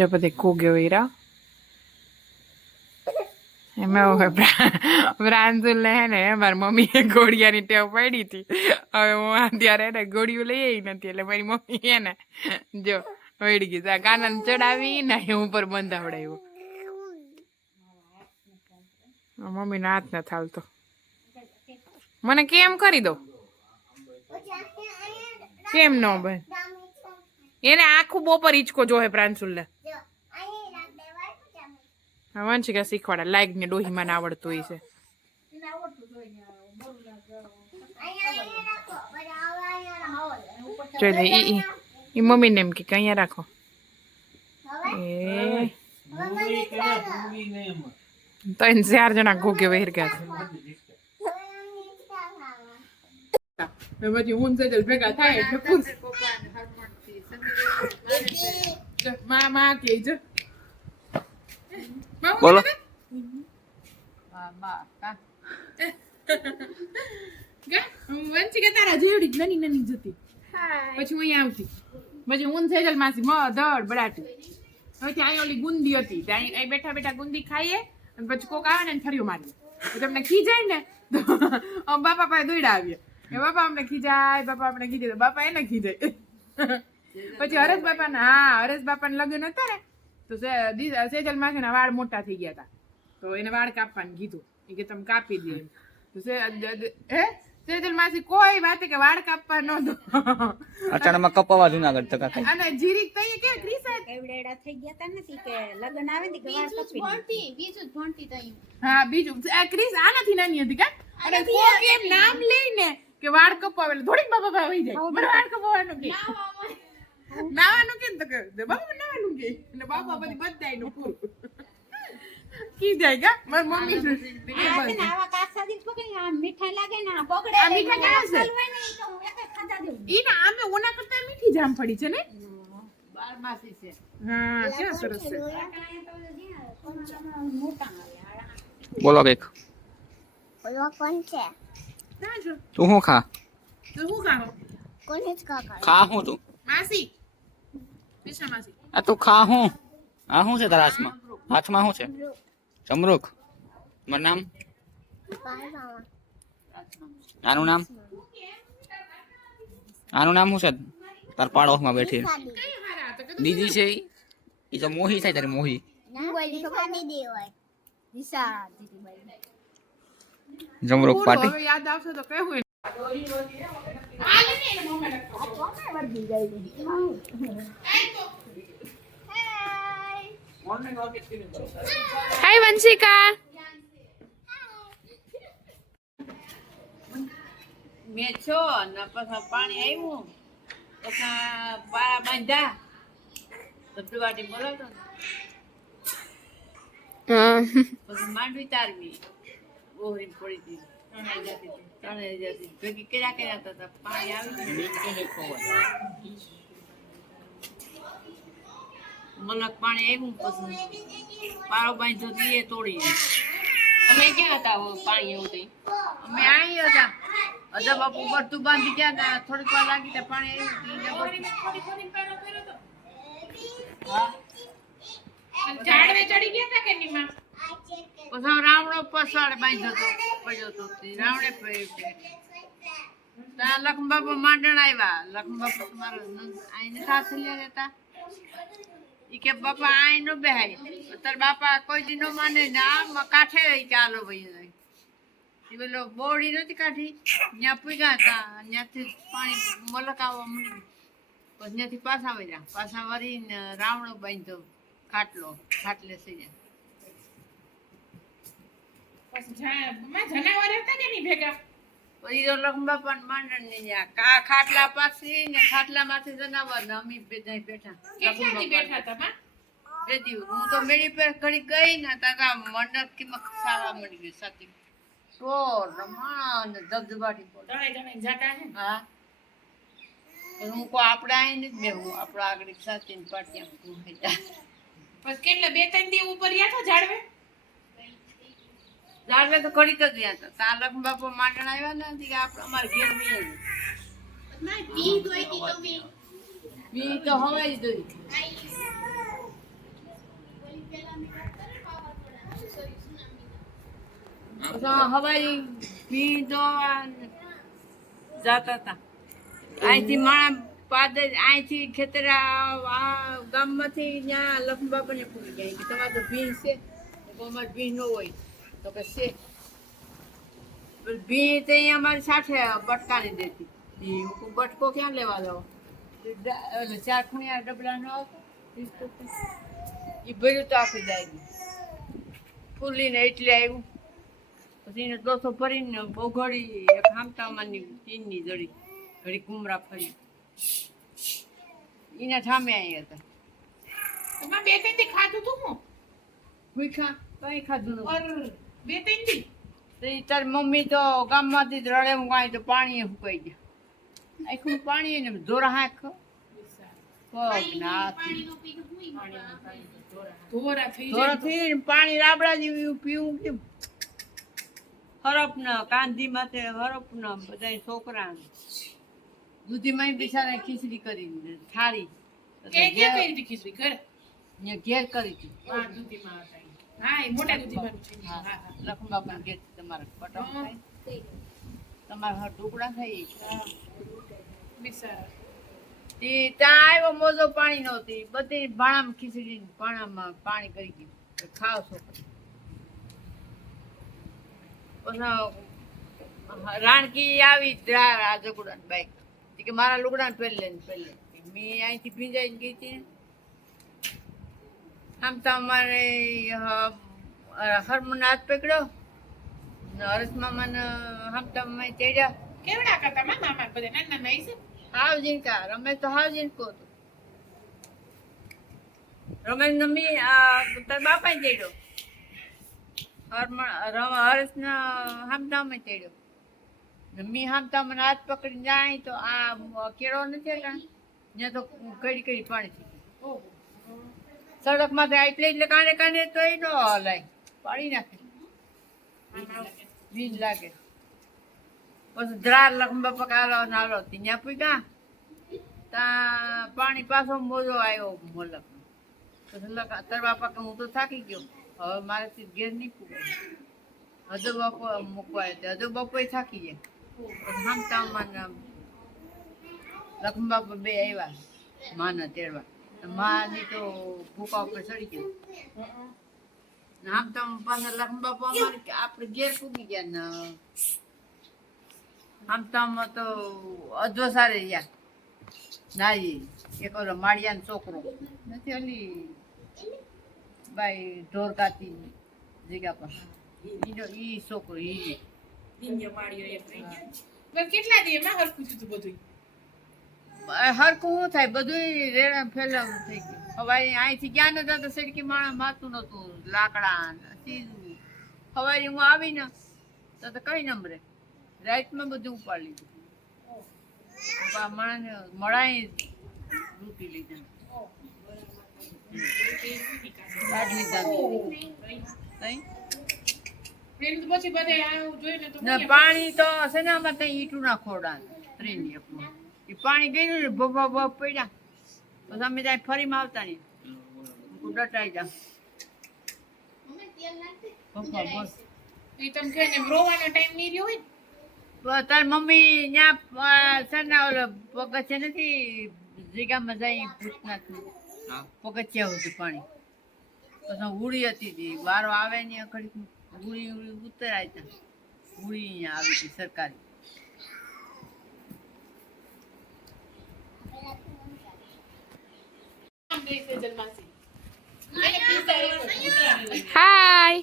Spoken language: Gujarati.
જો બધે કોગ્યો હીરા એમાં પ્રાંજુલ ને હે ને મારી મમ્મીએ ગોળિયાની ટેવ પડી હતી. હવે હું અત્યારે એને ગોળીઓ લઈ આવી નથી એટલે મારી મમ્મી હે ને જો વળી ગઈ કાનન ચડાવી ને ઉપર બંધાવડાવ્યું. મમ્મી ના હાથ ના થાલતો મને કેમ કરી દો કેમ ન ભાઈ એને આખું બપોર હિંચકો જોહે પ્રાંશુલ ને વંશિકા શીખવાડે લાઈક ને ડોહીમાં ના આવડતું હોય છે. જોઈ લે ઈ મમ્મી ને એમ કે અહીંયા રાખો તો એને 4 જણા ઘોગે વહેર ગયા છે. પછી હું ભેગા થાય એટલે પૂછ માં કે જો બોલો વંશિકા તારા જેવડી નાની નાની જતી પછી હું અહીંયા આવતી પછી હું સેજલ માસી ધડ બડાટી હવે ત્યાં ઓલી ગુંદી હતી ત્યાં બેઠા બેઠા ગુંદી ખાઈએ અને પછી કોક આવે ને ફર્યો મારીએ પછી અમને ખીજાય ને તો બાપા પાસે દોડ્યા આવીએ કે બાપા અમને ખીજાય બાપા અમને ખીજાય બાપા એને ખીજાય પછી હરેશ બાપાના લગ્ન હતા ને તો સેજલ માસીના વાળ મોટા થઈ ગયા હતા તો એને વાળ કાપવાનું કીધું કે તમે કાપી દે તો સેજલ માસી કોઈ વાત કે વાળ કાપવા ન દો અચાનકમાં કપાવા જુનાગઢ તકા કઈ અને જીરીક તઈ કે ક્રિસા એવડેડા થઈ ગયા તા નથી કે લગન આવે ને કે વાળ કપી બીજું ભણતી તઈ હા બીજું આ ક્રિસ આ નથી નાની હતી કા અને કોઈ એમ નામ લઈને કે વાળ કપાવે થોડીક બાપા ભાઈ હોઈ જાય મને વાળ કપાવવાનું કે નાવાનું કેમ તો કે બાપા નાવાનું કે અને બાપા બધી બધાયનું પૂરું કી જાય કા માર મમ્મી આવા કાસા દિન પકડી આ મીઠાઈ લાગે ને આ બગડે આ મીઠાઈ કાં છે હલવાય નહીં તો હું એક ખાધા દેવું ઈ ના આમે ઓના કરતા મીઠી જામફળી છે ને 12 માસી છે હા ક્યાં સરસ છે મોટા બોલો કઈક બોલો કોણ છે ના જો તું શું ખા તો હું ખાઓ કોને જ કાકા ખા હું તું માસી વિશા માસી આ તું ખા હું આ શું છે તારા હાથમાં શું છે ચમરૂખ મારું નામ આનું નામ શું છે તાર પાડોશમાં બેઠી દીદી છે ઈ તો મોહી થાય તારી મોહી દીદી હોય દિશા દીદી જમરૂખ પાટી હવે યાદ આવશે તો કહેવું હાય વંશિકા મેં છો ને પછી પાણી આવ્યું પછી પારા બાંધ્યા ધબધબાટી બોલાવતો ને પછી માંડવી તારવી ઓહરી પડી હતી ત્રણે જતી ભેગી કર્યા હતા પાણી આવી મલક પાણી આવ્યું પછી પારો બાંધ્યો તો એ તોડી અમે ક્યાં હતા પાણી એવું અમે અહીં હતા અજા બાપુ બધું બાંધી ગયા હતા થોડીક વાર લાગી ત્યાં પાણી આવ્યું ઝાડવે ચડી ગયા હતા કે નીમાં પછી રાવણો પસાડ બાંધ્યો હતો પડ્યો હતો રાવણે ત્યાં લખમ બાપુ માંડણ આવ્યા લખમ બાપુ તમારા આઈને સાથે લેતા ઈ કે બાપા આઈ નો બેહાય તાર બાપા કોઈ દી નો માને ને આમ કાઠે ચાલો ભાઈ ઈ બોલો બોડી નથી કાઢી ત્યાં પૂગ્યા હતા ત્યાંથી પાણી મલક આવવા માંડ્યું પછી ત્યાંથી પાછા વળ્યા પાછા વળીને રાવણો બાંધ્યો ખાટલે થઈ જનાવર હતા કે નહીં ભેગા પછી તો લખમ બાપા માંડણ ને કા ખાટલા પાછી ને ખાટલા માંથી જનાવર ને અમે બેઠા કેટલાથી બેઠા હતા હું તો મેળી પર ઘડી ગઈ ને તારા મંડપ કે સાવા મળી ગઈ સાથી તો રમાન ધબધબાટી જાતા હે હા હું કો આપણે આઈને જ બેહું આપણા આગળ સાથી ને પાટિયા બસ કેટલા 2-3 દી ઉપર ગયા હતા ઝાડવે તો ઘડીક જ ગયા હતા ત્યાં લખમ બાપુ માંડણ આવ્યા ને આપણે અમારે ઘેર બી તો હવાઈ દોરી પછી હવાઈ ભી દોવા જાતા હતા અહીંથી માણા પાદર અહીંથી ખેતરા આ ગામમાંથી ત્યાં લક્ષ્મી બાપાને પૂરી ગયા કે તમારે તો ભીં છે તો અમારે ભીં ન હોય તો કે છે ભીં તો અહીંયા અમારી સાથે બટકાની દેતી હું બટકો ક્યાં લેવા જાવ 4 ખૂણિયા ડબલા નો આવતો એ ભર્યું તો આખી દાઈ ફૂલીને એટલે આવ્યું પછી એને દોસો ભરીને બોઘડી એક હામટામાંની ટીનની જડી ઘડી કુમરા ફરી એના સામે આવી હતા તમારે 2-3 દી ખાધું તું હું ભૂખા કઈ ખાધું નતું. ઓર 2-3 દી તો ઈ તારી મમ્મી તો ગામમાંથી જ રડે હું કાંઈ તો પાણી સુકાઈ ગયા આખું પાણી ને ધોરા હાંક પગ નાથ ધોરા થઈ ધોરા જાય થઈ પાણી રાબડા જેવું પીવું કેમ હરપ ન કાંધી માથે હરપ ન બધા છોકરા દૂધીમાં બિચારા ખીચડી કરી થાળી કે કે કઈ રીતે ખીચડી કર ને ઘેર કરી હતી હા દૂધીમાં હતા હા એ મોટા દૂધીમાં છે હા હા લખમા પણ ઘેર તમારા પટમ થાય તમારા હાથ ટુકડા થઈ બિચારા તે ત્યાં આવ્યો મોજો પાણી નહોતી બધી ભાણામાં ખીચડી ભાણામાં પાણી કરી ગયું ખાવ છોકરા પછી રાણકી આવી રાજગુડા બાઈક કે મારા લુગડા પહેલે મેં અહીંથી ભીંજાઈને ગઈ હતી ને આમ તો અમારે હરમન હાથ પકડ્યો હરસ મામાને આમ તો અમે ચડ્યા કેવડા કરતા મામા બધા નાના નાના છે હાવ જીનકા રમેશ તો હાવ જીનકો હતો રમેશ નમી તાર બાપા ચડ્યો હર્ષ ના હામતા અમે ચડ્યો મી હામતા મને હાથ પકડીને જાય તો આ કેળો નથી ત્યાં તો કડી કડી પાણી થઈ સડક માં એટલે કાંડે કાંડે તો એ ન હલાય પાડી નાખે બીજ લાગે પછી ધ્રાર લખંબા પકાલો નાલો ત્યાં પૂગ્યા ત્યાં પાણી પાછો મોજો આવ્યો મોલક પછી તાર બાપા કે હું તો થાકી ગયો હવે મારાથી ઘેર નહીં પૂગાય હદો બાપો મૂકવાય હદો બાપો થાકી જાય પછી હામતા લખમ બાપા બે આવ્યા માને તેડવા માની તો ભૂકા ઉપર ચડી ગયો હામતા પાછા લખમ બાપા અમારે આપણે ઘેર પૂગી ગયા ને હામતામાં તો અધો સારે રહ્યા નારી એક ઓલો માળિયાનો છોકરો નથી ઓલી બાઈ ઢોર કાતી જગ્યા પર ઈ છોકરો ઈ દિન્યા માળીઓ એક રહી ગયા બસ કેટલા દી એમાં હરખું થયું બધું હરખું શું થાય બધું રેડા ફેલાવું થઈ ગયું હવે અહીંથી ક્યાં નતા તો સડકી માણસ માતું નતું લાકડા સીધું સવારે હું આવી ને તો કઈ નંબરે રાઈટમાં બધું ઉપાડી લીધું માણસને મળાય લૂંટી લીધા પાણી તો છે ને આમાં ત્યાં ઈટું ના ખોડા ટ્રેન એ પાણી ગયું ને ભભ ભભ પડ્યા પછી અમે ત્યાં ફરીમાં આવતા નહીં ડટાઈ જા તાર મમ્મી ત્યાં સરના ઓલો પગથિયા નથી જગ્યામાં જાય ભૂતનાથ પગથિયા હતું પાણી પછી ઉડી હતી વારો આવે ને ઘડી ઉડી ઉતરાય ત્યાં ઉડી અહીંયા આવી હતી સરકારી હાય